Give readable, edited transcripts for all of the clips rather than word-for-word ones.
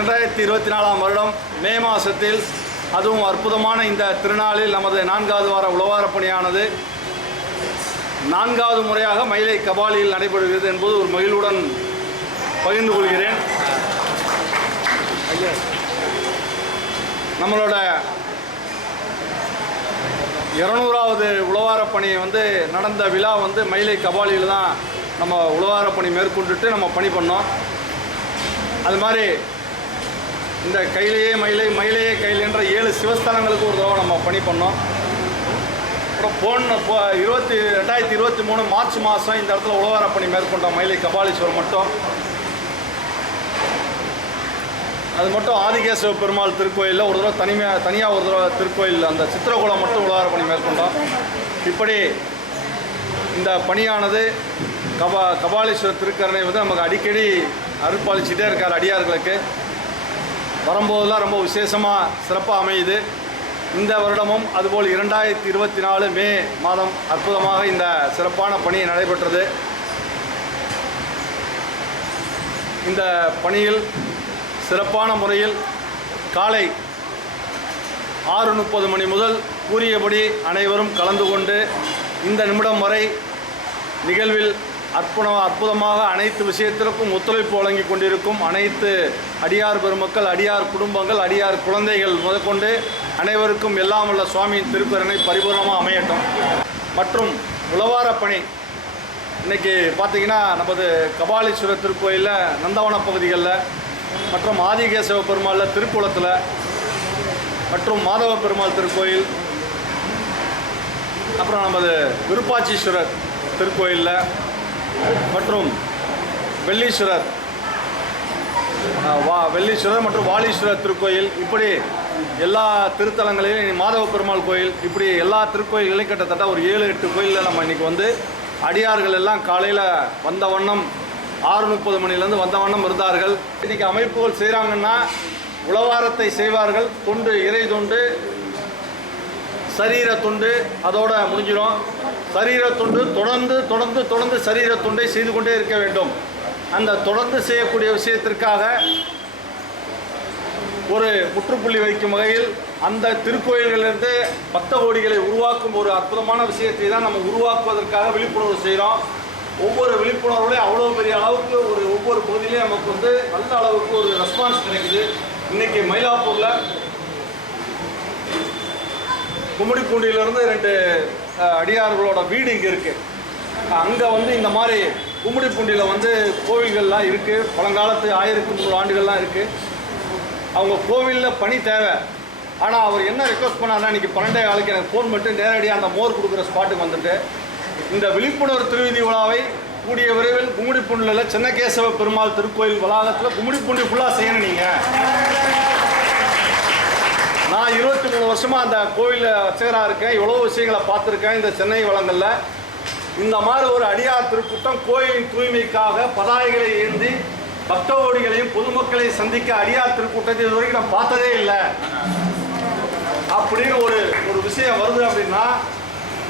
2024 வருடம் மே மாதத்தில் அதுவும் அற்புதமான இந்த திருநாளில் நமது 4வது வார உழவாரப் பணியானது 4வது முறையாக மயிலை கபாலியில் நடைபெறுகிறது என்பது ஒரு மகிழ்வுடன் பகிர்ந்து கொள்கிறேன். நம்மளோட 200வது உழவாரப் பணி நடந்த விழா மயிலை கபாலியில் தான் நம்ம உழவாரப் பணி மேற்கொண்டுட்டு நம்ம பணி பண்ணோம். அது மாதிரி இந்த கையிலேயே மயிலையே கையில் என்ற 7 சிவஸ்தலங்களுக்கு ஒரு தடவை நம்ம பணி பண்ணோம். அப்புறம் 2023 மார்ச் மாதம் இந்த இடத்துல உழவாரப் பணி மேற்கொண்டோம் மயிலை கபாலீஸ்வரர் மட்டும். அது மட்டும் ஆதிகேசவ பெருமாள் திருக்கோயிலில் ஒரு தடவை தனியாக ஒரு தடவை திருக்கோயில் அந்த சித்திரகுளம் மட்டும் உழவாரப் பணி மேற்கொண்டோம். இப்படி இந்த பணியானது கபாலீஸ்வரர் திருக்கரணை நமக்கு அடிக்கடி அருள்பாலிச்சுட்டே இருக்கார். அடியார்களுக்கு வரும்போதெல்லாம் ரொம்ப விசேஷமாக சிறப்பாக அமையுது. இந்த வருடமும் அதுபோல் 2024 மே மாதம் அற்புதமாக இந்த சிறப்பான பணி நடைபெற்றது. இந்த பணியில் சிறப்பான முறையில் காலை 6:30 மணி முதல் கூறியபடி அனைவரும் கலந்து கொண்டு இந்த நிமிடம் வரை நிகழ்வில் அற்புதமாக அனைத்து விஷயத்திற்கும் ஒத்துழைப்பு வழங்கி கொண்டிருக்கும் அனைத்து அடியார் பெருமக்கள், அடியார் குடும்பங்கள், அடியார் குழந்தைகள் முதற்கொண்டு அனைவருக்கும் எல்லாம் உள்ள சுவாமியின் திருக்கருணை பரிபூர்ணமாக அமையட்டும். மற்றும் உழவாரப் பணி இன்றைக்கி பார்த்திங்கன்னா நமது கபாலீஸ்வரர் திருக்கோயிலில் நந்தவன பகுதிகளில் மற்றும் ஆதிகேசவ பெருமாளில் திருக்குளத்தில் மற்றும் மாதவ பெருமாள் திருக்கோயில், அப்புறம் நமது விருப்பாட்சீஸ்வரர் திருக்கோயிலில் மற்றும் வெள்ளீஸ்வரர் மற்றும் வாலீஸ்வரர் திருக்கோயில், இப்படி எல்லா திருத்தலங்களையும் மாதவ பெருமாள் கோயில், இப்படி எல்லா திருக்கோயில்களையும் கிட்டத்தட்ட ஒரு 7-8 கோயிலில் நம்ம இன்றைக்கி அடியார்கள் எல்லாம் காலையில் வந்த வண்ணம் 6:30 மணிலேருந்து வந்த வண்ணம் இருந்தார்கள். இன்றைக்கி அமைப்புகள் செய்கிறாங்கன்னா உழவாரத்தை செய்வார்கள், தொண்டு இறை தொண்டு சரீர தொண்டு அதோட முடிஞ்சிடும். சரீர தொண்டு தொடர்ந்து சரீர தொண்டை செய்து கொண்டே இருக்க வேண்டும். அந்த தொடர்ந்து செய்யக்கூடிய விஷயத்திற்காக ஒரு முற்றுப்புள்ளி வைக்கும் வகையில் அந்த திருக்கோயில்களிலிருந்து பக்த கோடிகளை உருவாக்கும் ஒரு அற்புதமான விஷயத்தை தான் நம்ம உருவாக்குவதற்காக விழிப்புணர்வு செய்கிறோம். ஒவ்வொரு விழிப்புணர்வுலையும் அவ்வளோ பெரிய அளவுக்கு ஒவ்வொரு பகுதியிலையும் நமக்கு நல்ல அளவுக்கு ஒரு ரெஸ்பான்ஸ் கிடைக்குது. இன்றைக்கி மயிலாப்பூரில் கும்மிடிப்பூண்டியிலேருந்து 2 அடியார்களோட வீடு இங்கே இருக்குது. அங்கே இந்த மாதிரி கும்மிடிப்பூண்டியில் கோவில்கள்லாம் இருக்குது. பழங்காலத்து 1300 ஆண்டுகள்லாம் இருக்குது. அவங்க கோவிலில் பணி தேவை. ஆனால் அவர் என்ன ரெக்வஸ்ட் பண்ணார்னா, இன்றைக்கி 12:15 எனக்கு ஃபோன் பண்ணிட்டு நேரடியாக அந்த மோர் கொடுக்குற ஸ்பாட்டுக்கு வந்துட்டு இந்த விழிப்புணர்வு திருவிதி விழாவை கூடிய விரைவில் கும்மிடிப்பூண்டியில் சின்னகேசவ பெருமாள் திருக்கோயில் வளாகத்தில் கும்மிடிப்பூண்டி ஃபுல்லாக செய்யணும். நான் 23 வருஷமாக அந்த கோவிலில் அர்ச்சகராக இருக்கேன். எவ்வளோ விஷயங்களை பார்த்துருக்கேன். இந்த சென்னை வளங்களில் இந்த மாதிரி ஒரு அடியார் திருக்கூட்டம் கோயிலின் தூய்மைக்காக பதாகைகளை ஏந்தி பக்த கோடிகளையும் பொதுமக்களையும் சந்திக்க அடியார் திருக்கூட்டத்தை இது வரைக்கும் நான் பார்த்ததே இல்லை. அப்படின்னு ஒரு விஷயம் வருது அப்படின்னா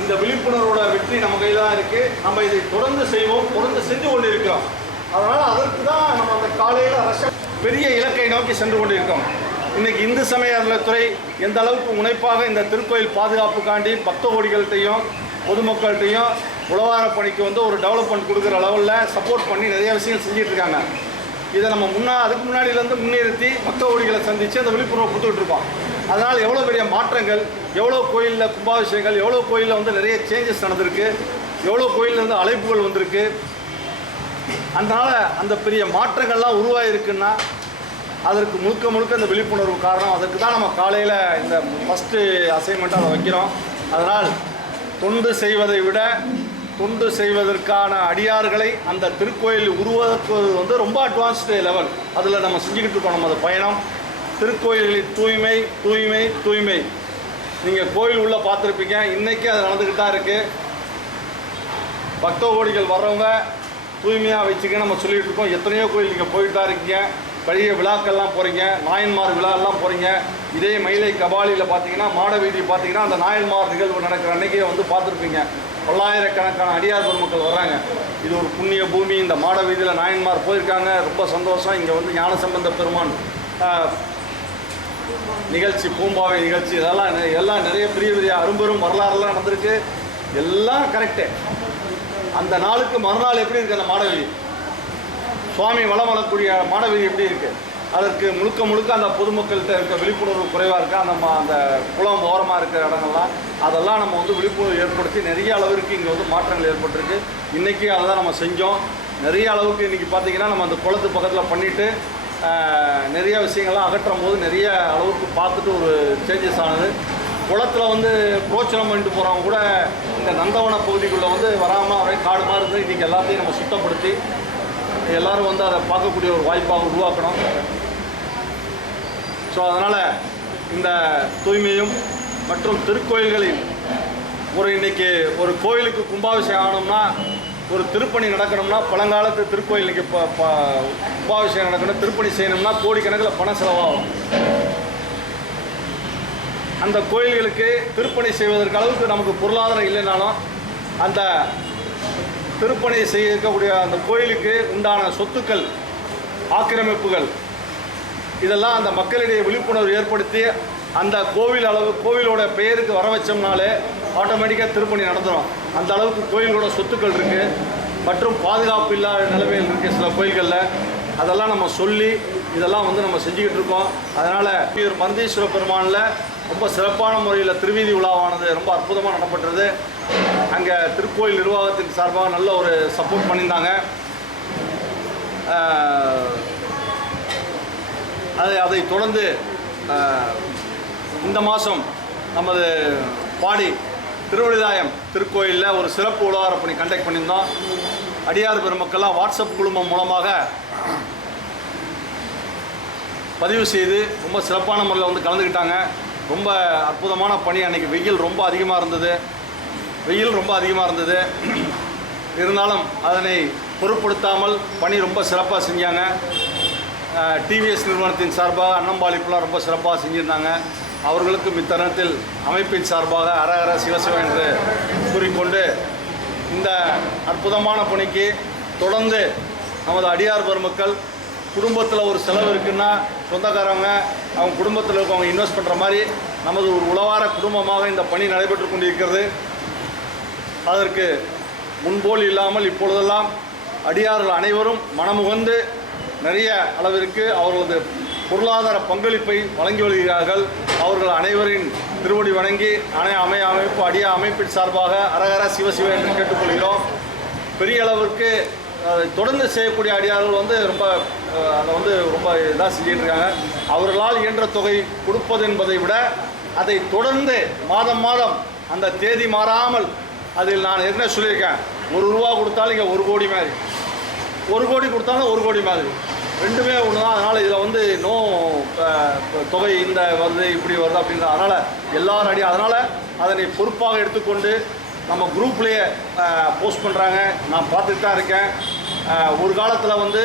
இந்த விழிப்புணர்வோட வெற்றி நம்ம கையில் தான் இருக்குது. நம்ம இதை தொடர்ந்து செய்வோம், தொடர்ந்து செஞ்சு கொண்டு இருக்கிறோம். அதனால் அதற்கு தான் நம்ம அந்த காலையில் பெரிய இலக்கை நோக்கி சென்று கொண்டு இருக்கோம். இன்றைக்கி இந்து சமய அறநிலையத்துறை எந்த அளவுக்கு முனைப்பாக இந்த திருக்கோயில் பாதுகாப்புக்காண்டி பக்த கோடிகள்கிட்டையும் பொதுமக்கள்கிட்டையும் உழவாரப் பணிக்கு ஒரு டெவலப்மெண்ட் கொடுக்குற லெவலில் சப்போர்ட் பண்ணி நிறைய விஷயங்கள் செஞ்சிட்ருக்காங்க. இதை நம்ம அதுக்கு முன்னாடியிலேருந்து முன்னிறுத்தி பக்த கோடிகளை சந்தித்து அந்த விழிப்புணர்வு கொடுத்துட்ருக்கோம். அதனால் எவ்வளோ பெரிய மாற்றங்கள், எவ்வளோ கோயிலில் கும்பாபிஷேகங்கள், எவ்வளோ கோயிலில் நிறைய சேஞ்சஸ் நடந்திருக்கு, எவ்வளோ கோயிலேருந்து அழைப்புகள் வந்திருக்கு. அதனால் அந்த பெரிய மாற்றங்கள்லாம் உருவாகிருக்குன்னா அதற்கு முழுக்க இந்த விழிப்புணர்வு காரணம். அதற்கு தான் நம்ம காலையில் இந்த ஃபஸ்ட்டு அசைன்மெண்ட்டாக அதை வைக்கிறோம். அதனால் தொண்டு செய்வதை விட தொண்டு செய்வதற்கான அடியார்களை அந்த திருக்கோயில் உருவாக்குவது ரொம்ப அட்வான்ஸ்டு லெவல். அதில் நம்ம செஞ்சுக்கிட்டு இருக்கோம். நம்ம அது பயணம் திருக்கோயில்களின் தூய்மை தூய்மை தூய்மை. நீங்கள் கோயில் உள்ளே பார்த்துருப்பீங்க. இன்றைக்கி அது நடந்துக்கிட்டு தான் இருக்குது. பக்த கோடிகள் வர்றவங்க தூய்மையாக வச்சுக்க நம்ம சொல்லிகிட்டு இருக்கோம். எத்தனையோ கோயில் நீங்கள் போயிட்டு தான் இருக்கீங்க. பெரிய விழாக்கள்லாம் போகிறீங்க, நாயன்மார் விழாலாம் போகிறீங்க. இதே மயிலை கபாலியில் பார்த்தீங்கன்னா மாட வீதி பார்த்தீங்கன்னா அந்த நாயன்மார் நிகழ்வு நடக்கிற அன்றைக்கே பார்த்துருப்பீங்க. பல்லாயிரக்கணக்கான அடியார் பெருமக்கள் வர்றாங்க. இது ஒரு புண்ணிய பூமி. இந்த மாட வீதியில் நாயன்மார் போயிருக்காங்க. ரொம்ப சந்தோஷம். இங்கே ஞானசம்பந்த பெருமான் நிகழ்ச்சி, பூம்பாவை நிகழ்ச்சி, எல்லாம் நிறைய பெரிய பெரிய அரும்பெரும் வரலாறுலாம் நடந்திருக்கு. எல்லாம் கரெக்டு. அந்த நாளுக்கு மறுநாள் எப்படி இருக்குது அந்த மாடவீதி, சுவாமி வலம் வரக்கூடிய மாடவீதி எப்படி இருக்குது, அதற்கு முழுக்க அந்த பொதுமக்கள்கிட்ட இருக்க விழிப்புணர்வு குறைவாக இருக்குது. அந்த குளம் ஓரமாக இருக்கிற இடங்கள்லாம் அதெல்லாம் நம்ம வந்து விழிப்புணர்வு ஏற்படுத்தி நிறைய அளவிற்கு இங்கே வந்து மாற்றங்கள் ஏற்பட்டிருக்கு. இன்றைக்கி அதை தான் நம்ம செஞ்சோம். நிறைய அளவுக்கு இன்றைக்கி பார்த்திங்கன்னா நம்ம அந்த குளத்து பக்கத்தில் பண்ணிவிட்டு நிறைய விஷயங்கள்லாம் அகற்றும் போது நிறைய அளவுக்கு பார்த்துட்டு ஒரு சேஞ்சஸ் ஆனது. குளத்தில் வந்து புரோச்சனம் பண்ணிட்டு போகிறவங்க கூட இந்த நந்தவன பகுதிக்குள்ளே வந்து வராமல் அப்படியே காடு மாதிரி இருந்து இன்றைக்கி எல்லாத்தையும் நம்ம சுத்தப்படுத்தி எல்லோரும் வந்து அதை பார்க்கக்கூடிய ஒரு வாய்ப்பாக உருவாக்கணும். ஸோ அதனால் இந்த தூய்மையும் மற்றும் திருக்கோயில்களில் இன்றைக்கி ஒரு கோயிலுக்கு கும்பாபிஷேகம் ஆகணும்னா, ஒரு திருப்பணி நடக்கணும்னா, பழங்காலத்து திருக்கோயில் இன்றைக்கி கும்பாபிஷேகம் நடக்கணும், திருப்பணி செய்யணும்னா கோடிக்கணக்கில் பணம் செலவாகும். அந்த கோயில்களுக்கு திருப்பணி செய்வதற்கு அளவுக்கு நமக்கு பொருளாதாரம் இல்லைனாலும் அந்த திருப்பணி செய்ய இருக்கக்கூடிய அந்த கோயிலுக்கு உண்டான சொத்துக்கள், ஆக்கிரமிப்புகள், இதெல்லாம் அந்த மக்களிடையே விழிப்புணர்வு ஏற்படுத்தி அந்த கோவிலோட பெயருக்கு வர வச்சோம்னாலே ஆட்டோமேட்டிக்காக திருப்பணி நடந்துடும். அந்த அளவுக்கு கோயிலோட சொத்துக்கள் இருக்குது. மற்றும் பாதுகாப்பு இல்லாத நிலைமையில் இருக்குது சில கோயில்களில். அதெல்லாம் நம்ம சொல்லி இதெல்லாம் வந்து நம்ம செஞ்சுக்கிட்டு இருக்கோம். அதனால் மருந்தீஸ்வர பெருமானில் ரொம்ப சிறப்பான முறையில் திருவீதி உலாவானது ரொம்ப அற்புதமாக நடப்பட்டது. அங்கே திருக்கோயில் நிர்வாகத்தின் சார்பாக நல்ல ஒரு சப்போர்ட் பண்ணியிருந்தாங்க. அதை தொடர்ந்து இந்த மாதம் நமது பாடி திருவழிதாயம் திருக்கோயிலில் ஒரு சிறப்பு உலகார பணி கண்டக்ட் பண்ணியிருந்தோம். அடியார் பெருமக்கள்லாம் வாட்ஸ்அப் குழுமம் மூலமாக பதிவு செய்து ரொம்ப சிறப்பான முறையில் வந்து கலந்துக்கிட்டாங்க. ரொம்ப அற்புதமான பணி. அன்றைக்கி வெயில் ரொம்ப அதிகமாக இருந்தது. இருந்தாலும் அதனை பொருட்படுத்தாமல் பணி ரொம்ப சிறப்பாக செஞ்சாங்க. டிவிஎஸ் நிறுவனத்தின் சார்பாக அன்னம்பாளிப்புலாம் ரொம்ப சிறப்பாக செஞ்சுருந்தாங்க. அவர்களுக்கும் இத்தருணத்தில் அமைப்பின் சார்பாக அரஹர சிவசிவ என்று கூறிக்கொண்டு இந்த அற்புதமான பணிக்கு தொடர்ந்து நமது அடியார் பெருமக்கள் குடும்பத்தில் ஒரு செலவு இருக்குன்னா சொந்தக்காரங்க அவங்க குடும்பத்தில் இருக்கவங்க இன்வெஸ்ட் பண்ணுற மாதிரி நமது ஒரு உளவார குடும்பமாக இந்த பணி நடைபெற்று கொண்டிருக்கிறது. அதற்கு முன்போல் இல்லாமல் இப்பொழுதெல்லாம் அடியார்கள் அனைவரும் மனமுகந்து நிறைய அளவிற்கு அவர்களது பொருளாதார பங்களிப்பை வழங்கி வருகிறார்கள். அவர்கள் அனைவரின் திருவடி வணங்கி அமைப்பின் சார்பாக அரஹர சிவசிவ என்று கேட்டுக்கொள்கிறோம். பெரிய அளவிற்கு தொடர்ந்து செய்யக்கூடிய அடியார்கள் வந்து ரொம்ப இதாக செஞ்சுட்டு இருக்காங்க. அவர்களால் இயன்ற தொகை கொடுப்பது என்பதை விட அதை தொடர்ந்து மாதம் அந்த தேதி மாறாமல், அதில் நான் என்ன சொல்லியிருக்கேன், ₹1 கொடுத்தாலும் இங்கே 1 கோடி மாதிரி, 1 கோடி கொடுத்தாலும் 1 கோடி மாதிரி, ரெண்டுமே ஒன்று தான். அதனால் இதில் வந்து தொகை இந்த வருது இப்படி வருது அப்படின்ற, அதனால் எல்லாரும் அதனால் அதனை பொறுப்பாக எடுத்துக்கொண்டு நம்ம குரூப்லேயே போஸ்ட் பண்ணுறாங்க. நான் பார்த்துட்டு தான் இருக்கேன். ஒரு காலத்தில் வந்து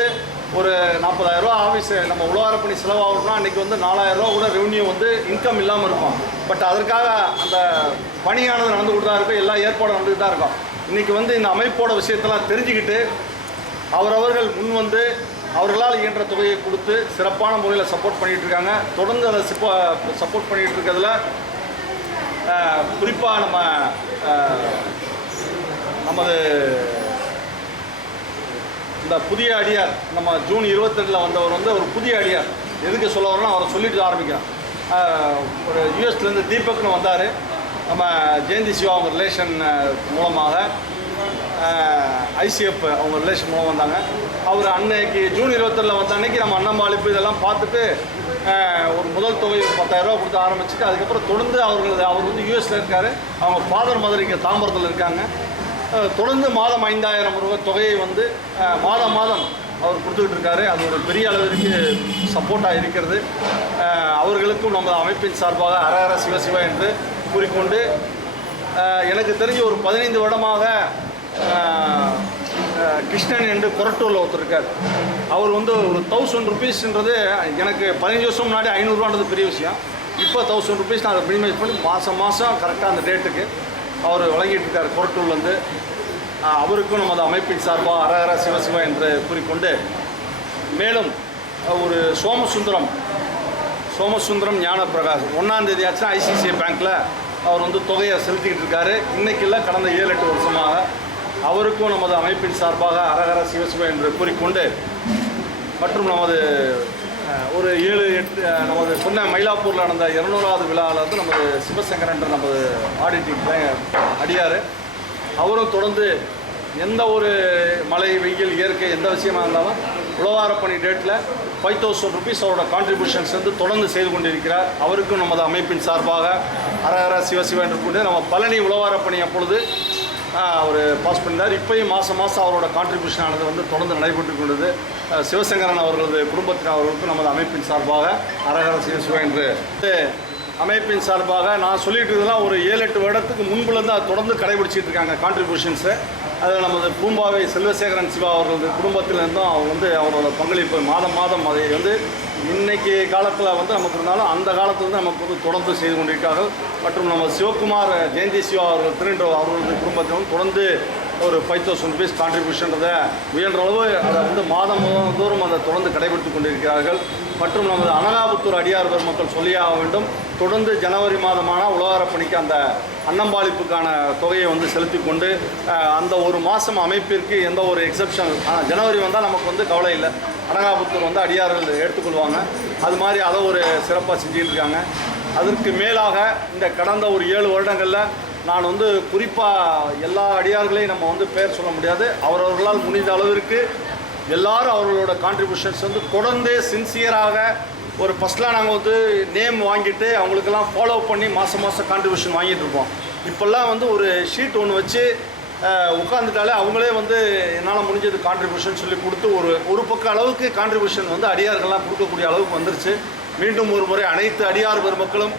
ஒரு 40,000 ஆஃபீஸ் நம்ம உழவார பண்ணி செலவாகணும்னா அன்றைக்கி வந்து 4,000 கூட ரெவன்யூ வந்து இன்கம் இல்லாமல் இருக்கும். பட் அதற்காக அந்த பணியானது நடந்துக்கிட்டு தான் இருக்கும், எல்லா ஏற்பாடும் நடந்துக்கிட்டு தான் இருக்கும். இன்றைக்கி வந்து இந்த அமைப்போட விஷயத்தெல்லாம் தெரிஞ்சுக்கிட்டு அவரவர்கள் முன் வந்து அவர்களால் இயன்ற தொகையை கொடுத்து சிறப்பான முறையில் சப்போர்ட் பண்ணிகிட்டு இருக்காங்க. தொடர்ந்து அதை சப்போர்ட் பண்ணிகிட்டு இருக்கிறதுல குறிப்பாக நமது இந்த புதிய அடியார் நம்ம ஜூன் 22 வந்தவர் வந்து ஒரு புதிய அடியார். எதுக்கு சொல்ல வரணும் அவரை சொல்லிட்டு ஆரம்பிக்கிறோம். ஒரு யூஎஸ்லேருந்து தீபக்னு வந்தார். நம்ம ஜெயந்தி சிவா அவங்க ரிலேஷன் மூலமாக ஐசிஎஃப் அவங்க ரிலேஷன் மூலம் வந்தாங்க. அவர் அன்னைக்கு ஜூன் 22 வந்த அன்னைக்கு நம்ம அன்னம்பாளிப்பு இதெல்லாம் பார்த்துட்டு ஒரு முதல் தொகை ₹10,000 கொடுத்து ஆரம்பிச்சுட்டு அதுக்கப்புறம் தொடர்ந்து அவர் வந்து யூஎஸில் இருக்கார். அவங்க ஃபாதர் மதர் இங்கே தாம்பரத்தில் இருக்காங்க. தொடர்ந்து மாதம் ₹5,000 தொகையை வந்து மாதம் அவர் கொடுத்துக்கிட்டு இருக்காரு. அது ஒரு பெரிய அளவிற்கு சப்போர்ட்டாக இருக்கிறது. அவர்களுக்கும் நமது அமைப்பின் சார்பாக அரஹர சிவசிவ என்று கூறிக்கொண்டு, எனக்கு தெரிஞ்சு ஒரு 15 வருடமாக கிருஷ்ணன் என்று கொரட்டூரில் ஒருத்தர் இருக்கார். அவர் வந்து ஒரு ₹1,000 எனக்கு 15 வருஷம் முன்னாடி ₹500 பெரிய விஷயம். இப்போ ₹1,000 நான் அதை மினிமைஸ் பண்ணி மாதம் கரெக்டாக அந்த டேட்டுக்கு அவர் வழங்கிட்டு இருக்கார் கொரட்டூர்லேருந்து. அவருக்கும் நமது அமைப்பின் சார்பாக அரஹர சிவசிவ என்று கூறிக்கொண்டு, மேலும் ஒரு சோமசுந்தரம் ஞானப்பிரகாஷ் 1ஆம் தேதி ஆச்சுன்னா ஐசிஐசிஐ பேங்க்கில் அவர் வந்து தொகையை செலுத்திக்கிட்டு இருக்காரு. இன்றைக்கி இல்லை, கடந்த 7-8 வருஷமாக. அவருக்கும் நமது அமைப்பின் சார்பாக அரகர சிவசிவ என்று கூறிக்கொண்டு, மற்றும் நமது ஒரு 7-8 நமது சொன்ன மயிலாப்பூரில் நடந்த 200வது விழாவில் வந்து நமது சிவசங்கர் என்ற நமது ஆடிட்டிங் அடியார் அவரும் தொடர்ந்து எந்த ஒரு மழை வெயில் இயற்கை எந்த விஷயமா இருந்தாலும் உழவாரப்பணி டேட்டில் 5000 rupees அவரோட கான்ட்ரிபியூஷன்ஸ் வந்து தொடர்ந்து செய்து கொண்டிருக்கிறார். அவருக்கும் நமது அமைப்பின் சார்பாக அரகர சிவசிவ என்று கொண்டு நம்ம பழனி உழவாரப்பணி அப்பொழுது அவர் பாஸ் பண்ணினார். இப்போயும் மாதம் அவரோட கான்ட்ரிபியூஷன் ஆனது வந்து தொடர்ந்து நடைபெற்று கொண்டது. சிவசங்கரன் அவர்களது குடும்பத்தினர் அவர்களுக்கும் நமது அமைப்பின் சார்பாக அரகர சிவசிவ என்று அமைப்பின் சார்பாக நான் சொல்லிட்டு இருந்ததெல்லாம் ஒரு 7-8 வருடத்துக்கு முன்புலேருந்து அது தொடர்ந்து கடைபிடிச்சிட்டு இருக்காங்க கான்ட்ரிபியூஷன்ஸை. அதில் நமது பூம்பாவை செல்வசேகரன் சிவா அவர்களது குடும்பத்திலிருந்தும் அவங்க வந்து அவரோட பங்களிப்பு மாதம் அதை வந்து இன்றைக்கி காலத்தில் வந்து நமக்கு இருந்தாலும் அந்த காலத்தில் வந்து நமக்கு வந்து தொடர்ந்து செய்து கொண்டிருக்கார்கள். மற்றும் நம்ம சிவகுமார் ஜெயந்தி சிவா அவர்கள் திருநெல்வேலி அவர்களது குடும்பத்திலும் தொடர்ந்து ஒரு 5000 rupees கான்ட்ரிபியூஷன்றதை முயன்ற அளவு அதை வந்து மாதம் தோறும் அதை தொடர்ந்து கடைபிடித்து கொண்டிருக்கிறார்கள். மற்றும் நமது அனகாபுத்தூர் அடியார் பெருமக்கள் சொல்லியாக வேண்டும், தொடர்ந்து ஜனவரி மாதமான உழவாரப்பணிக்கு அந்த அன்னம்பாளிப்புக்கான தொகையை வந்து செலுத்தி கொண்டு அந்த ஒரு மாதம் அமைப்பிற்கு எந்த ஒரு எக்ஸப்ஷன் ஜனவரி வந்தால் நமக்கு வந்து கவலை இல்லை, அனகாபுத்தூர் வந்து அடியார்கள் எடுத்துக்கொள்வாங்க. அது மாதிரி அதை ஒரு சிறப்பாக செஞ்சுட்டு இருக்காங்க. அதற்கு மேலாக இந்த கடந்த ஒரு 7 வருடங்களில் நான் வந்து குறிப்பாக எல்லா அடியார்களையும் நம்ம வந்து பெயர் சொல்ல முடியாது, அவரவர்களால் முடிந்த அளவிற்கு எல்லாரும் அவர்களோட கான்ட்ரிபியூஷன்ஸ் வந்து தொடர்ந்து சின்சியராக ஒரு ஃபஸ்ட்லாம் நாங்கள் வந்து நேம் வாங்கிட்டு அவங்களுக்கெல்லாம் ஃபாலோ பண்ணி மாதம் கான்ட்ரிபியூஷன் வாங்கிட்டு இருப்போம். இப்போல்லாம் வந்து ஒரு ஷீட் ஒன்று வச்சு உட்காந்துட்டாலே அவங்களே வந்து என்னால் முடிஞ்சது கான்ட்ரிபியூஷன் சொல்லி கொடுத்து ஒரு பக்க அளவுக்கு கான்ட்ரிபியூஷன் வந்து அடியார்கள்லாம் கொடுக்கக்கூடிய அளவுக்கு வந்துருச்சு. மீண்டும் ஒரு முறை அனைத்து அடியார் பெருமக்களும்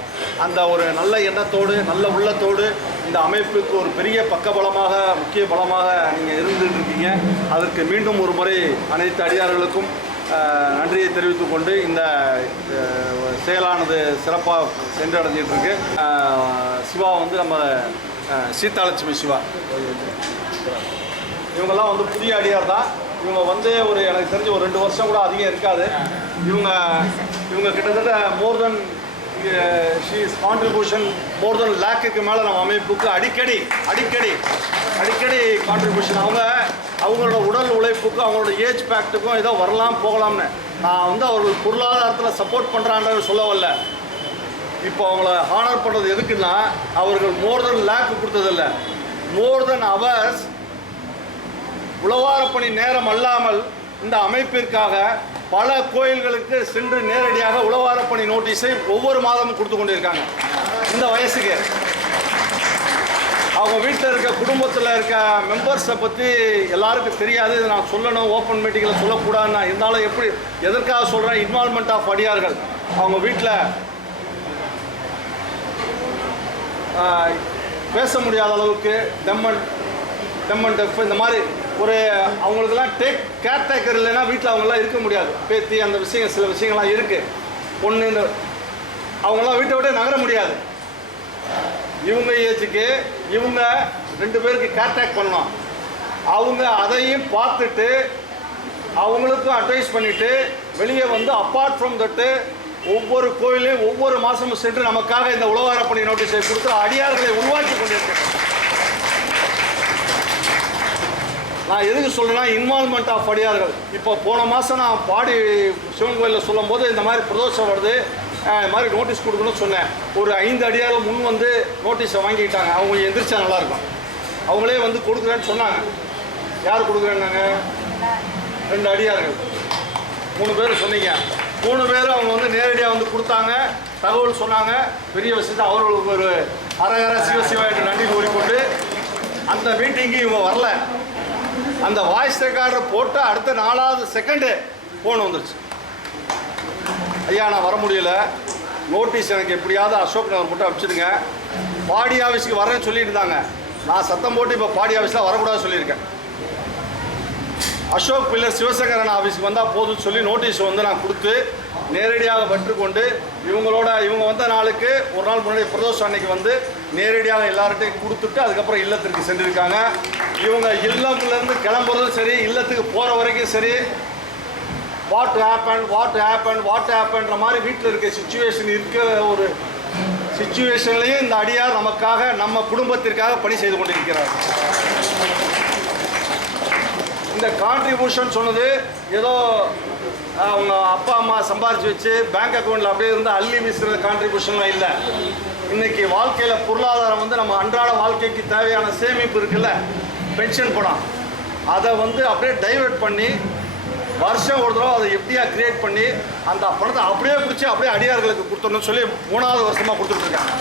அந்த ஒரு நல்ல எண்ணத்தோடு நல்ல உள்ளத்தோடு இந்த அமைப்புக்கு ஒரு பெரிய பக்கபலமாக முக்கிய பலமாக நீங்கள் இருந்துட்டு இருக்கீங்க. அதற்கு மீண்டும் ஒரு முறை அனைத்து அடியார்களுக்கும் நன்றியை தெரிவித்துக் கொண்டு இந்த செயலானது சிறப்பாக சென்றடைஞ்சிட்ருக்கு. சிவா வந்து நம்ம சீதாலட்சுமி சிவா இவங்கெல்லாம் வந்து புதிய அடியார் தான். இவங்க வந்து ஒரு எனக்கு தெரிஞ்ச ஒரு 2 வருஷம் கூட அதிகம் இருக்காது. இவங்க கிட்டத்தட்ட மோர் தென் ஷீஸ் கான்ட்ரிபியூஷன் மோர் தென் லேக்குக்கு மேலே நம்ம அமைப்புக்கு அடிக்கடி கான்ட்ரிபியூஷன். அவங்களோட உடல் உழைப்புக்கும் அவங்களோட ஏஜ் பேக்ட்டுக்கும் ஏதோ வரலாம் போகலாம்னு நான் வந்து அவர்கள் பொருளாதாரத்தில் சப்போர்ட் பண்ணுறான்னு சொல்ல வரல. இப்போ அவங்கள ஹானர் பண்ணுறது எதுக்குன்னா அவர்கள் மோர் தென் லேக்கு கொடுத்ததில்லை, மோர் தென் அவர்ஸ் உழவாரப்பணி நேரம் அல்லாமல் இந்த அமைப்பிற்காக பல கோயில்களுக்கு சென்று நேரடியாக உழவாரப்பணி நோட்டீஸை ஒவ்வொரு மாதமும் கொடுத்து கொண்டிருக்காங்க. இந்த வயசுக்கு அவங்க வீட்டில் இருக்க குடும்பத்தில் இருக்க மெம்பர்ஸை பற்றி எல்லாருக்கும் தெரியாது. இதை நான் சொல்லணும், ஓப்பன் மீட்டிங்கில் சொல்லக்கூடாதுன்னா இருந்தாலும் எதற்காக சொல்கிறேன், இன்வால்மெண்ட் ஆஃப் அடியார்கள் அவங்க வீட்டில் பேச முடியாத அளவுக்கு டெம்மன் டெஃப் இந்த மாதிரி ஒரு அவங்களுக்கெல்லாம் கேர்டேக்கர் இல்லைன்னா வீட்டில் அவங்களாம் இருக்க முடியாது. பேத்தி அந்த விஷயம் சில விஷயங்கள்லாம் இருக்குது. பொண்ணு இந்த அவங்களாம் வீட்டை விட்டு நகர முடியாது. இவங்க ஏஜுக்கு இவங்க 2 பேருக்கு கேர்டேக் பண்ணணும். அவங்க அதையும் பார்த்துட்டு அவங்களுக்கும் அட்வைஸ் பண்ணிவிட்டு வெளியே வந்து அப்பார்ட் ஃப்ரம் தட்டு ஒவ்வொரு கோயிலையும் ஒவ்வொரு மாதமும் சென்று நமக்காக இந்த உழவாரப்பணி நோட்டீஸை கொடுத்து அடியார்களை உருவாக்கி கொண்டிருக்கிறேன். நான் எதுக்கு சொல்கிறேன்னா இன்வால்மெண்ட் ஆஃப் அடியார்கள். இப்போ போன மாதம் நான் பாடி சிவன் கோயிலில் சொல்லும் போது இந்த மாதிரி பிரதோஷம் வருது, இது மாதிரி நோட்டீஸ் கொடுக்கணும்னு சொன்னேன். ஒரு 5 அடியார்கள் முன் வந்து நோட்டீஸை வாங்கிக்கிட்டாங்க. அவங்க எந்திரிச்சா நல்லாயிருக்கும். அவங்களே வந்து கொடுக்குறேன்னு சொன்னாங்க. யார் கொடுக்குறேன்னாங்க? 2 அடியார்கள், 3 பேர் சொன்னீங்க. 3 பேரும் அவங்க வந்து நேரடியாக வந்து கொடுத்தாங்க, தகவல் சொன்னாங்க. பெரிய விஷயத்தை அவர்களுக்கு ஒரு அரகர சிவசிவா என்று நன்றி கூறிக்கொண்டு அந்த மீட்டிங்கு இவங்க வரல. அந்த வாய்ஸ் ரெக்கார்டர் போட்டு அடுத்த 4வது செகண்டு ஃபோன் வந்துருச்சு. ஐயா நான் வர முடியல, நோட்டீஸ் எனக்கு எப்படியாவது அசோக் நகர் மட்டும் அனுப்பிச்சிடுங்க. பாடி ஆஃபீஸுக்கு வரேன்னு சொல்லிட்டு இருந்தாங்க. நான் சத்தம் போட்டு இப்போ பாடி ஆஃபீஸில் வரக்கூடாதுன்னு சொல்லியிருக்கேன். அசோக் பில்லர் சிவசங்கரன் ஆஃபீஸுக்கு வந்தால் போதும்னு சொல்லி நோட்டீஸ் வந்து நான் கொடுத்து நேரடியாக பெற்றுக்கொண்டு இவங்க வந்த நாளுக்கு ஒரு நாள் முன்னாடி பிரதோஷம் அன்னைக்கு வந்து நேரடியாக எல்லார்ட்டையும் கொடுத்துட்டு அதுக்கப்புறம் இல்லத்திற்கு சென்றிருக்காங்க. இவங்க இல்லம்லேருந்து கிளம்புறதும் சரி, இல்லத்துக்கு போகிற வரைக்கும் சரி, வாட் ஹேப்பன்ற மாதிரி வீட்டில் இருக்க சுச்சுவேஷன் இருக்க ஒரு சுச்சுவேஷன்லேயும் இந்த அடியார் நமக்காக நம்ம குடும்பத்திற்காக பணி செய்து கொண்டிருக்கிறார். இந்த கான்ட்ரிபியூஷன் சொன்னது ஏதோ அவங்க அப்பா அம்மா சம்பாரித்து வச்சு பேங்க் அக்கௌண்ட்டில் அப்படியே இருந்து அள்ளி வீசுகிற கான்ட்ரிபியூஷன்லாம் இல்லை. இன்றைக்கி வாழ்க்கையில் பொருளாதாரம் வந்து நம்ம அன்றாட வாழ்க்கைக்கு தேவையான சேமிப்பு இருக்குல்ல, பென்ஷன் பணம், அதை வந்து அப்படியே டைவெர்ட் பண்ணி வருஷம் ஒரு தடவை அதை எப்படியா கிரியேட் பண்ணி அந்த பணத்தை அப்படியே பிடிச்சி அப்படியே அடியார்களுக்கு கொடுத்துடணும்னு சொல்லி 3வது வருஷமாக கொடுத்துட்ருக்காங்க.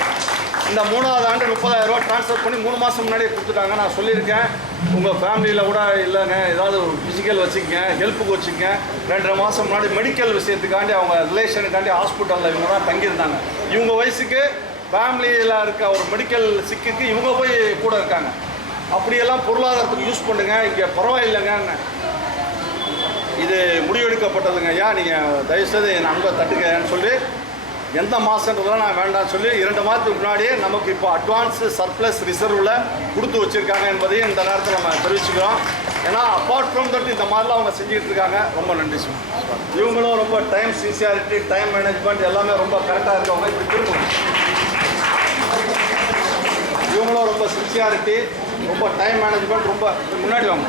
இந்த 3வது ஆண்டு 30,000 ரூபா ட்ரான்ஸ்ஃபர் பண்ணி 3 மாதம் முன்னாடியே கொடுத்துட்டாங்க. நான் சொல்லியிருக்கேன், உங்கள் ஃபேமிலியில் கூட இல்லைங்க ஏதாவது ஒரு ஃபிசிக்கல் வச்சுக்கங்க, ஹெல்ப்புக்கு வச்சுக்கங்க. 2.5 மாதம் முன்னாடி மெடிக்கல் விஷயத்துக்காண்டி அவங்க ரிலேஷனுக்காண்டி ஹாஸ்பிட்டலில் இவங்க தான் தங்கியிருந்தாங்க. இவங்க வயசுக்கு ஃபேமிலியில் இருக்க ஒரு மெடிக்கல் சிக்குக்கு இவங்க போய் கூட இருக்காங்க. அப்படியெல்லாம் பொருளாதாரத்துக்கு யூஸ் பண்ணுங்க, இங்கே பரவாயில்லைங்க. இது முடிவெடுக்கப்பட்டதுங்க. ஐயா நீங்கள் தயவுசெய்து என் அன்பை தட்டுங்கன்னு சொல்லி எந்த மாதன்றதெல்லாம் நான் வேண்டாம்னு சொல்லி 2 மாதத்துக்கு முன்னாடியே நமக்கு இப்போ அட்வான்ஸு சர்ப்ளஸ் ரிசர்வில் கொடுத்து வச்சுருக்காங்க என்பதையும் இந்த நேரத்தில் நம்ம தெரிவிச்சுக்கிறோம். ஏன்னா அப்பார்ட் ஃப்ரம் தட் இந்த மாதிரிலாம் அவங்க செஞ்சுக்கிட்டு இருக்காங்க. ரொம்ப நன்றி சார். இவங்களும் ரொம்ப டைம் சின்சியாரிட்டி, டைம் மேனேஜ்மெண்ட் எல்லாமே ரொம்ப கரெக்டாக இருக்கவங்க. இப்படி திரும்புங்க. இவங்களும் ரொம்ப சின்சியாரிட்டி, ரொம்ப டைம் மேனேஜ்மெண்ட், ரொம்ப முன்னாடி வாங்க.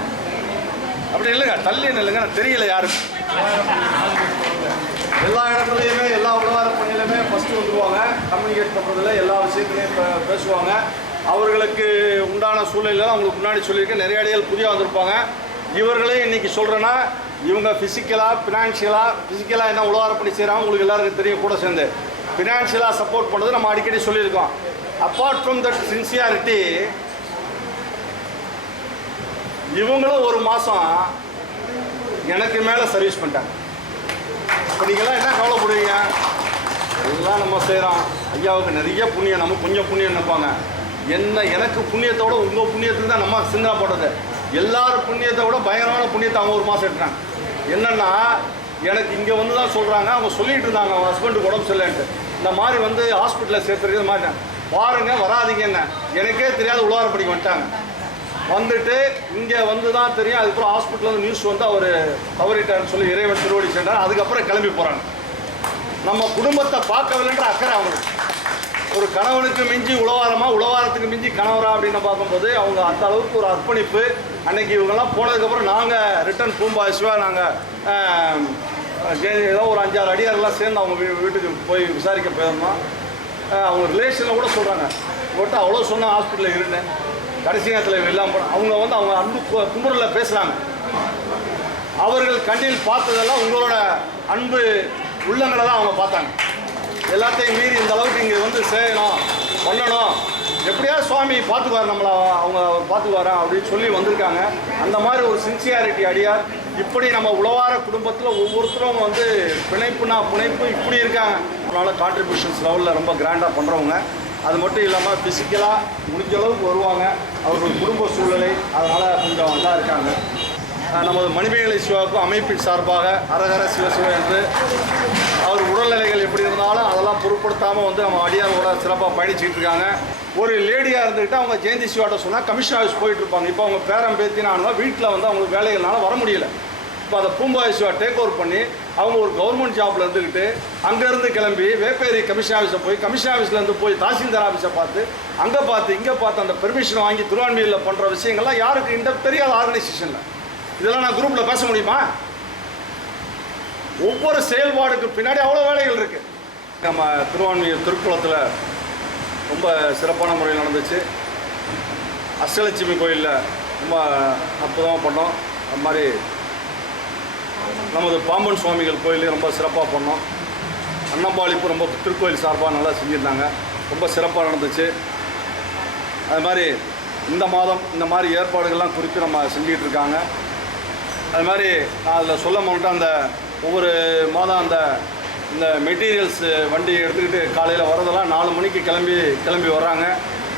அப்படி இல்லைங்க, தள்ளி இல்லைங்க, தெரியல யாருக்கு. எல்லா இடத்துலையுமே எல்லா உலகார பணியிலுமே ஃபஸ்ட்டு வந்துடுவாங்க. கம்யூனிகேட் பண்ணுறதுல எல்லா விஷயத்துலையும் பேசுவாங்க. அவர்களுக்கு உண்டான சூழ்நிலையில் அவங்களுக்கு முன்னாடி சொல்லியிருக்கேன். நிறைய அடிகள் புதிய வந்திருப்பாங்க. இவர்களே இன்றைக்கி சொல்கிறேன்னா இவங்க ஃபிசிக்கலாக என்ன உலகார பணி செய்கிறாங்க உங்களுக்கு எல்லாருக்கும் தெரியும். கூட சேர்ந்து ஃபினான்ஷியலாக சப்போர்ட் பண்ணுறது நம்ம அடிக்கடி சொல்லியிருக்கோம். அப்பார்ட் ஃப்ரம் தட் சின்சியாரிட்டி இவங்களும் 1 மாதம் எனக்கு மேலே சர்வீஸ் பண்ணிட்டாங்க. இப்போ நீங்கள்லாம் என்ன கவலைப்படுவீங்க? எல்லாம் நம்ம செய்கிறோம். ஐயாவுக்கு நிறைய புண்ணியம், நம்ம கொஞ்சம் புண்ணியம் நினைப்பாங்க. என்ன எனக்கு புண்ணியத்தோட உங்கள் புண்ணியத்துக்கு தான் நம்ம சிந்தனை போடுறது. எல்லாரும் புண்ணியத்தை விட பயங்கரமான புண்ணியத்தை அவங்க 1 மாதம் எடுத்துறாங்க. என்னென்னா எனக்கு இங்கே வந்து தான் சொல்கிறாங்க, அவங்க சொல்லிகிட்டு இருந்தாங்க அவங்க ஹஸ்பண்டுக்கு உடம்பு சரியில்லைன்ட்டு. இந்த மாதிரி வந்து ஹாஸ்பிட்டலில் சேர்த்துருக்கிறது மாதிரி பாருங்கள், வராதிங்கன்னு எனக்கே தெரியாத உலகார படிக்க வந்துட்டாங்க. வந்துட்டு இங்கே வந்து தான் தெரியும். அதுக்கப்புறம் ஹாஸ்பிட்டலில் வந்து நியூஸ் வந்து அவர் தவறிட்டார்னு சொல்லி இறைவன் திருவடி சென்றார். அதுக்கப்புறம் கிளம்பி போகிறாங்க. நம்ம குடும்பத்தை பார்க்கவில்லைன்ற அக்கறை அவங்களுக்கு. ஒரு கணவனுக்கு மிஞ்சி உழவாரத்துக்கு மிஞ்சி கணவரா அப்படின்னு பார்க்கும்போது அவங்க அந்த அளவுக்கு ஒரு அர்ப்பணிப்பு. அன்னைக்கு இவங்கெல்லாம் போனதுக்கப்புறம் நாங்கள் ரிட்டர்ன் பூம்பாசிவாக நாங்கள் ஏதோ ஒரு 5-6 அடியாரெல்லாம் சேர்ந்து அவங்க வீட்டுக்கு போய் விசாரிக்க போயிருந்தோம். அவங்க ரிலேஷனில் கூட சொல்கிறாங்க, ஒருத்தர் அவ்வளோ சொன்னால் ஹாஸ்பிட்டலில் இருந்தேன், கடைசி நேரத்தில் எல்லாம் போனோம். அவங்க வந்து அவங்க அன்பு குமுறில் பேசுகிறாங்க. அவர்கள் கண்ணில் பார்த்ததெல்லாம் உங்களோட அன்பு உள்ளங்களை தான் அவங்க பார்த்தாங்க. எல்லாத்தையும் மீறி இந்த அளவுக்கு இங்கே வந்து செய்யணும், பண்ணணும், எப்படியாவது சுவாமி பார்த்துக்குவார் நம்மளை, அவங்க பார்த்துக்குவாரா அப்படின்னு சொல்லி வந்திருக்காங்க. அந்த மாதிரி ஒரு சின்சியாரிட்டி அடியார். இப்படி நம்ம உழவார குடும்பத்தில் ஒவ்வொருத்தரும் வந்து புனைப்பு இப்படி இருக்காங்க. அதனால் கான்ட்ரிபியூஷன்ஸ் லெவலில் ரொம்ப கிராண்டாக பண்ணுறவங்க. அது மட்டும் இல்லாமல் ஃபிசிக்கலாக முடிஞ்ச அளவுக்கு வருவாங்க. அவர்கள் குடும்ப சூழ்நிலை அதனால் கொஞ்சம் நல்லா இருக்காங்க. நமது மணிமேகலை சிவாவுக்கும் அமைப்பின் சார்பாக அரகர சிவசிவ என்று அவர் உடல்நிலைகள் எப்படி இருந்தாலும் அதெல்லாம் பொருட்படுத்தாமல் வந்து நம்ம அடியாரோட சிறப்பாக பயணிச்சுட்டு இருக்காங்க. ஒரு லேடியாக இருந்துக்கிட்டு அவங்க ஜெயந்தி சிவாட்ட சொன்னால் கமிஷன் ஆஃபீஸ் போயிட்டு இருப்பாங்க. இப்போ அவங்க பேரம் பேத்தினாலும் வீட்டில் வந்து அவங்களுக்கு வேலைகள்னால வர முடியல. இப்போ அதை பூம்பாய் சிவா டேக் ஓவர் பண்ணி அவங்க ஒரு கவர்மெண்ட் ஜாபில் இருந்துக்கிட்டு அங்கேருந்து கிளம்பி வேப்பேரி கமிஷன் ஆஃபீஸை போய் கமிஷன் ஆஃபீஸ்லேருந்து போய் தாசில்தார் ஆஃபீஸை பார்த்து அங்கே பார்த்து இங்கே பார்த்து அந்த பெர்மிஷன் வாங்கி திருவான்மையில் பண்ணுற விஷயங்கள்லாம் யாருக்கு தெரியாத ஆர்கனைசேஷனில் இதெல்லாம் நான் குரூப்பில் பேச முடியுமா? ஒவ்வொரு செயல்பாடுக்கு பின்னாடி அவ்வளோ வேலைகள் இருக்குது. நம்ம திருவான்மையூர் திருக்குளத்தில் ரொம்ப சிறப்பான முறையில் நடந்துச்சு. அஷ்டலட்சுமி கோயிலில் ரொம்ப அற்புதமாக பண்ணோம். அது மாதிரி நமது பாம்பன் சுவாமிகள் கோயிலையும் ரொம்ப சிறப்பாக பண்ணோம். அன்னம்பாளிப்பு ரொம்ப திருக்கோயில் சார்பாக நல்லா செஞ்சுருந்தாங்க. ரொம்ப சிறப்பாக நடந்துச்சு. அது மாதிரி இந்த மாதம் இந்த மாதிரி ஏற்பாடுகள்லாம் குறித்து நம்ம செஞ்சுக்கிட்டு இருக்காங்க. அது மாதிரி நான் அதில் சொல்ல மாட்டேன், அந்த ஒவ்வொரு மாதம் இந்த மெட்டீரியல்ஸ் வண்டி எடுத்துக்கிட்டு காலையில் வரதெல்லாம் 4 மணிக்கு கிளம்பி வர்றாங்க.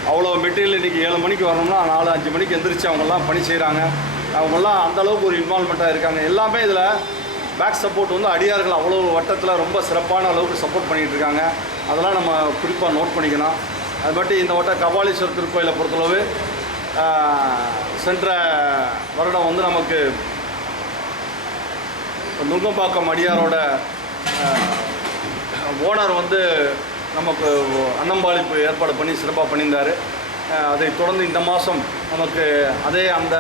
அவ்வளோ மெட்டீரியல் இன்றைக்கி 7 மணிக்கு வரணும்னா 4-5 மணிக்கு எந்திரிச்சு அவங்கெல்லாம் பணி செய்கிறாங்க. அவங்கெல்லாம் அந்தளவுக்கு ஒரு இன்வால்மெண்ட்டாக இருக்காங்க. எல்லாமே இதில் பேக் சப்போர்ட் வந்து அடியார்கள் அவ்வளோ வட்டத்தில் ரொம்ப சிறப்பான அளவுக்கு சப்போர்ட் பண்ணிகிட்டு இருக்காங்க. அதெல்லாம் நம்ம குறிப்பாக நோட் பண்ணிக்கணும். அது மட்டும் இந்த வட்டம் கபாலீஸ்வரர் திருக்கோயிலை பொறுத்தளவு சென்ற வருடம் வந்து நமக்கு நுங்கம்பாக்கம் அடியாரோட ஓனர் வந்து நமக்கு அன்னம்பாளிப்பு ஏற்பாடு பண்ணி சிறப்பாக பண்ணியிருந்தார். அதை தொடர்ந்து இந்த மாதம் நமக்கு அந்த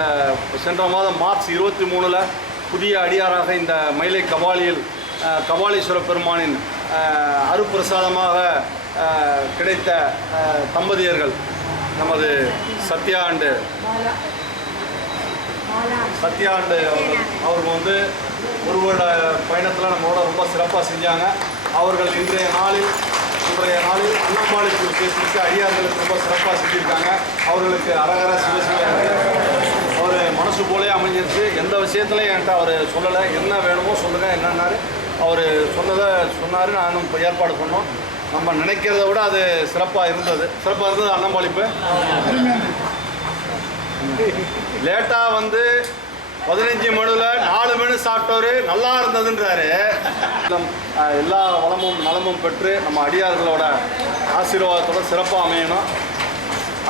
சென்ற மாதம் மார்ச் 23 புதிய அடியாராக இந்த மயிலை கபாலியில் கபாலீஸ்வர பெருமானின் அருப்பிரசாதமாக கிடைத்த தம்பதியர்கள் நமது சத்யா அண்டு அவர்கள் வந்து ஒரு வருட பயணத்தில் நம்மளோட ரொம்ப சிறப்பாக செஞ்சாங்க. அவர்கள் இன்றைய நாளில் அன்னம்பாளிப்பு விஷயத்திற்கு அடியார்களுக்கு ரொம்ப சிறப்பாக செஞ்சுருக்காங்க. அவர்களுக்கு அரகர சிவசிவ அவர் மனசு போலே அமைஞ்சிருச்சு. எந்த விஷயத்துலையும் என்கிட்ட அவர் சொல்லலை, என்ன வேணுமோ சொல்லுங்கள் என்னன்னாரு. அவர் சொன்னார், நானும் இப்போ ஏற்பாடு பண்ணோம். நம்ம நினைக்கிறத விட அது சிறப்பாக இருந்தது. அன்னம்பாளிப்பு லேட்டாக வந்து 15 மணியில் 4 மணி சாப்பிட்டவர் நல்லா இருந்ததுன்றாரு. எல்லா வளமும் நலமும் பெற்று நம்ம அடியார்களோட ஆசீர்வாதத்தோட சிறப்பாக அமையணும்.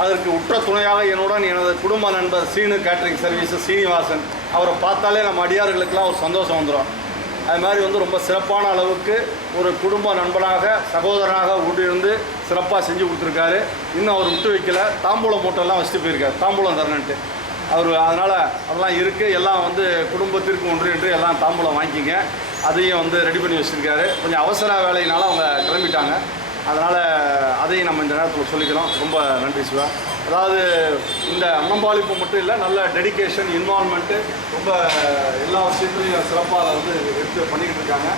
அதற்கு உற்ற துணையாக என்னுடன் எனது குடும்ப நண்பர் சீனு கேட்ரிங் சர்வீஸு சீனிவாசன், அவரை பார்த்தாலே நம்ம அடியார்களுக்கெல்லாம் ஒரு சந்தோஷம் வந்துடும். அது மாதிரி வந்து ரொம்ப சிறப்பான அளவுக்கு ஒரு குடும்ப நண்பனாக சகோதரனாக உண்டிருந்து சிறப்பாக செஞ்சு கொடுத்துருக்காரு. இன்னும் அவர் விட்டு வைக்கல. தாம்பூலம் மூட்டெல்லாம் வச்சுட்டு போயிருக்காரு, தாம்பூலம் தரணுன்ட்டு. அவர் அதனால் அதெல்லாம் இருக்குது. எல்லாம் வந்து குடும்பத்திற்கு ஒன்று என்று எல்லாம் தாம்பூலம் வாங்கிக்கிங்க. அதையும் வந்து ரெடி பண்ணி வச்சுருக்காரு. கொஞ்சம் அவசர வேலையினால அவங்க கிளம்பிட்டாங்க. அதனால் அதையும் நம்ம இந்த நேரத்தில் சொல்லிக்கிறோம். ரொம்ப நன்றி சிவா. அதாவது இந்த அன்னம்பாளிப்பு மட்டும் இல்லை, நல்ல டெடிக்கேஷன், இன்வால்மெண்ட்டு, ரொம்ப எல்லா விஷயத்துலையும் சிறப்பாக வந்து எடுத்து பண்ணிக்கிட்டு இருக்காங்க.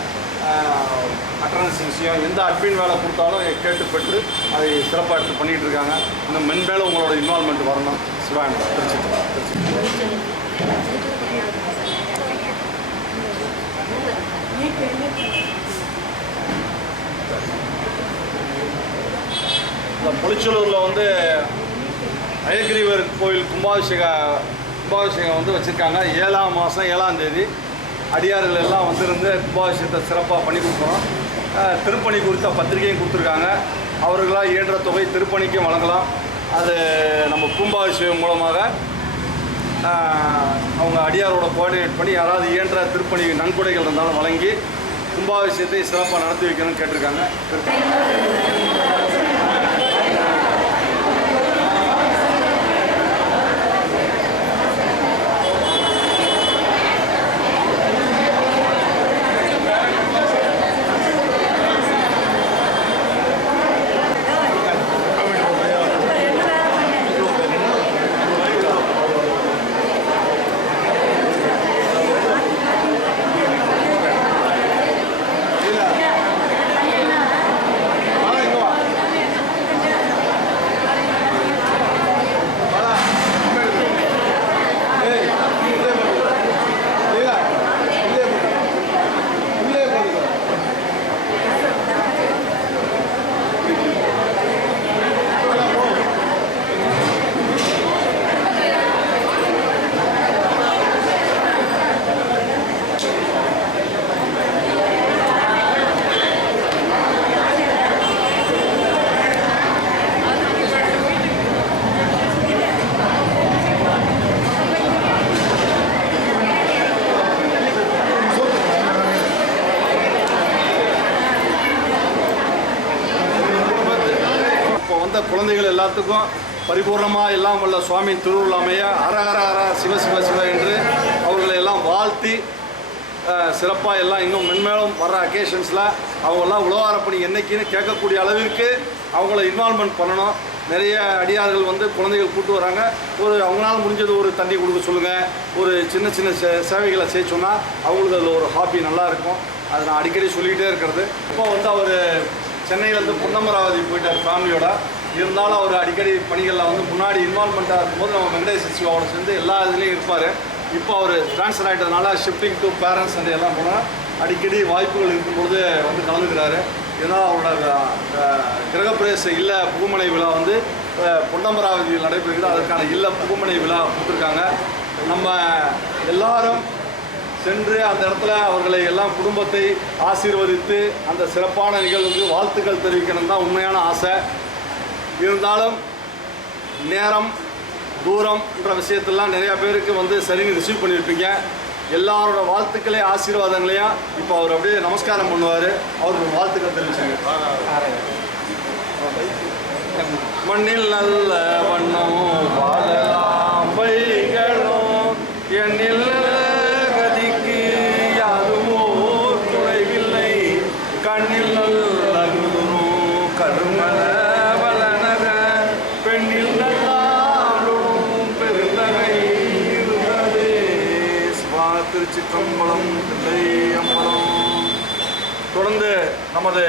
அட்டனன்ஸ் விஷயம், எந்த அட்மின் வேலை கொடுத்தாலும் கேட்டு பெற்று அதை சிறப்பாக எடுத்து பண்ணிக்கிட்டு இருக்காங்க. இன்னும் மென்மேலும் உங்களோட இன்வால்மெண்ட் வரணும். சிவா திருச்சி. இந்த புளிச்சலூரில் வந்து அயகிரிவர் கோயில் கும்பாபிஷேகம் வந்து வச்சுருக்காங்க. 7ஆம் மாதம் 7ஆம் தேதி அடியார்கள் எல்லாம் வந்திருந்து கும்பாபிஷேகத்தை சிறப்பாக பண்ணி கொடுக்குறோம். திருப்பணி குறித்த பத்திரிகையும் கொடுத்துருக்காங்க. அவர்களாக இயன்ற தொகை திருப்பணிக்கும் வழங்கலாம். அது நம்ம கும்பாபிஷேகம் மூலமாக அவங்க அடியாரோட கோஆர்டினேட் பண்ணி யாராவது இயன்ற திருப்பணி நன்கொடைகள் இருந்தாலும் வழங்கி கும்பாபிஷேகத்தை சிறப்பாக நடத்தி வைக்கணும்னு கேட்டிருக்காங்க. குழந்தைகள் எல்லாத்துக்கும் பரிபூர்ணமாக எல்லாம் உள்ள சுவாமி திருவுருள் அமைய ஹரஹர சிவ சிவ சிவ என்று அவர்களை எல்லாம் வாழ்த்தி சிறப்பாக எல்லாம் இன்னும் மென்மேலும் வர்ற அக்கேஷன்ஸில் அவங்களாம் உழவாரப்பணி என்னைக்குன்னு கேட்கக்கூடிய அளவிற்கு அவங்கள இன்வால்மெண்ட் பண்ணணும். நிறைய அடியார்கள் வந்து குழந்தைகள் கூப்பிட்டு வராங்க. அவங்களால முடிஞ்சது ஒரு தண்ணி கொடுக்க சொல்லுங்கள், ஒரு சின்ன சின்ன சேவைகளை செய்ய சொன்னால் அவங்களுக்கு அதில் ஒரு ஹாபி நல்லாயிருக்கும். அதை நான் அடிக்கடி சொல்லிக்கிட்டே இருக்கிறது. இப்போ வந்து அவர் சென்னையிலேருந்து புன்னமராவதி போயிட்டார் ஃபேமிலியோட. இருந்தாலும் அவர் அடிக்கடி பணிகளில் வந்து முன்னாடி இன்வால்மெண்ட்டாக இருக்கும்போது நம்ம வெங்கடேஷ் சிவாவோட சேர்ந்து எல்லா இதுலேயும் இருப்பார். இப்போ அவர் ட்ரான்ஸ்ஃபர் ஆகிட்டதுனால ஷிஃப்டிங் டு பேரண்ட்ஸ் அண்ட் எல்லாம் போனால் அடிக்கடி வாய்ப்புகள் இருக்கும்பொழுது வந்து கலந்துக்கிறாரு. இதனால் அவரோட கிரகப்பிரவேச இல்ல புகுமனை விழா வந்து பொன்னமராவதியில் நடைபெறுகிறது. அதற்கான இல்ல புகுமனை விழா கொடுத்துருக்காங்க. நம்ம எல்லாரும் சென்று அந்த இடத்துல அவர்களை எல்லாம் குடும்பத்தை ஆசீர்வதித்து அந்த சிறப்பான நிகழ்வுக்கு வாழ்த்துக்கள் தெரிவிக்கணும் தான் உண்மையான ஆசை. இருந்தாலும் நேரம் தூரம் என்ற விஷயத்தெல்லாம் நிறையா பேருக்கு வந்து சரின்னு ரிசீவ் பண்ணியிருப்பீங்க. எல்லாரோட வாழ்த்துக்களையும் ஆசீர்வாதங்களையும் இப்போ அவர் அப்படியே நமஸ்காரம் பண்ணுவார். அவருக்கு வாழ்த்துக்கள் தெரிவிச்சாங்க. மண்ணில் நல்ல வண்ணம் வாழலாம் வைகளும் எண்ணில் கதிக்கு யாருமோ துணைவில்லை கண்ணில் நல்ல கருமல வளனக பெண்ணில் நல்லாடும் பெருந்தகை இருந்ததே. திருச்சிற்றம்பலம் தில்லை அம்பலம். தொடர்ந்து நமது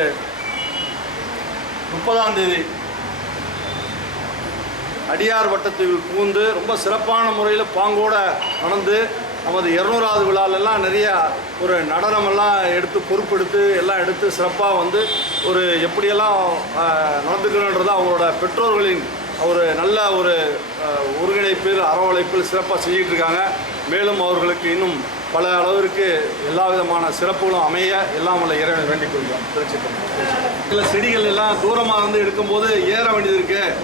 30ஆம் தேதி அடியார் வட்டத்தில் பூந்து ரொம்ப சிறப்பான முறையில் பாங்கோட நடந்து நமது 200வது விழாலெல்லாம் நிறையா ஒரு நடனமெல்லாம் எடுத்து பொறுப்பெடுத்து எல்லாம் எடுத்து சிறப்பாக வந்து ஒரு எப்படியெல்லாம் நடந்துக்கணுன்றதை அவங்களோட பெற்றோர்களின் ஒரு நல்ல ஒரு ஒருங்கிணைப்பில் அரவணைப்பில் சிறப்பாக செஞ்சுக்கிட்டு இருக்காங்க. மேலும் அவர்களுக்கு இன்னும் பல அளவிற்கு எல்லா விதமான சிறப்புகளும் அமைய எல்லாம் உள்ள இறைவனை வேண்டிக் கொள்கிறோம். சில செடிகள் எல்லாம் தூரமாக இருந்து எடுக்கும்போது ஏற வேண்டியது இருக்குது,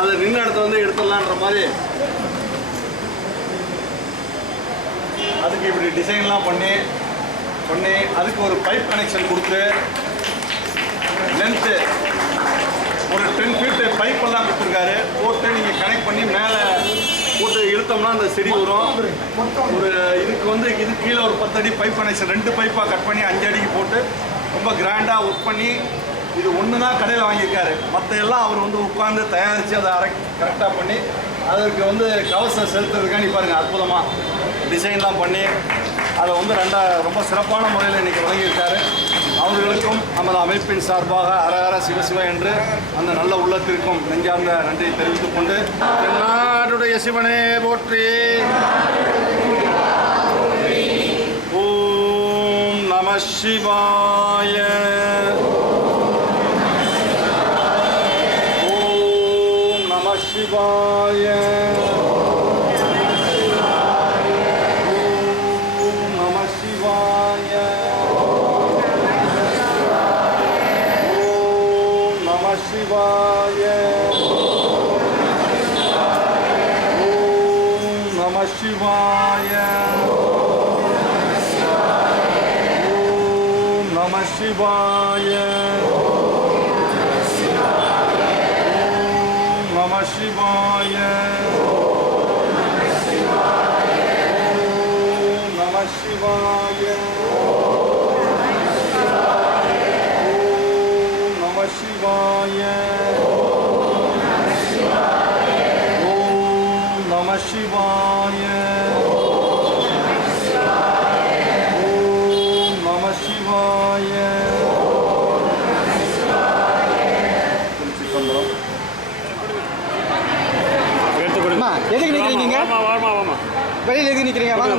அதை நின்று இடத்துல வந்து எடுத்துடலான்ற மாதிரி அதுக்கு இப்படி டிசைன்லாம் பண்ணி அதுக்கு ஒரு பைப் கனெக்ஷன் கொடுத்து லென்த்து ஒரு 10 ஃபீட்டு பைப்பெல்லாம் கொடுத்துருக்காரு. போட்டு நீங்கள் கனெக்ட் பண்ணி மேலே போட்டு இழுத்தோம்னா அந்த செடி வரும். ஒரு இதுக்கு வந்து இது கீழே ஒரு 10 அடி பைப் கனெக்ஷன் 2 பைப்பாக கட் பண்ணி 5 அடிக்கு போட்டு ரொம்ப கிராண்டாக ஒர்க் பண்ணி இது ஒன்று தான் கடையில் வாங்கியிருக்காரு. மற்ற எல்லாம் அவர் வந்து உட்காந்து தயாரித்து அதை கரெக்டாக பண்ணி அதற்கு வந்து கவசம் செலுத்துறதுக்காண்டி பாருங்கள் அற்புதமாக டிசைன்லாம் பண்ணி அதை வந்து ரொம்ப சிறப்பான முறையில் இன்றைக்கி வழங்கியிருக்காரு. அவர்களுக்கும் நமது அமைப்பின் சார்பாக அரஹர சிவசிவ என்று அந்த நல்ல உள்ளத்திற்கும் நெஞ்சார்ந்த நன்றியை தெரிவித்துக் கொண்டு தென்னாடுடைய சிவனே போற்றி. ஓம் நம சிவாய. ஓம் நம சிவாய. சிவாய. ஓம் நம சிவாய. ஓம் நம சிவாய. ஓம் நம சிவாய. ஓம் நம சிவாய. சிவாய. ஓம் நம சிவாய. ஓம் நம சிவாய. எதுக்கு நிக்கிறீங்க? வெளியில் எதுக்கு நிக்கிறீங்க? வாங்க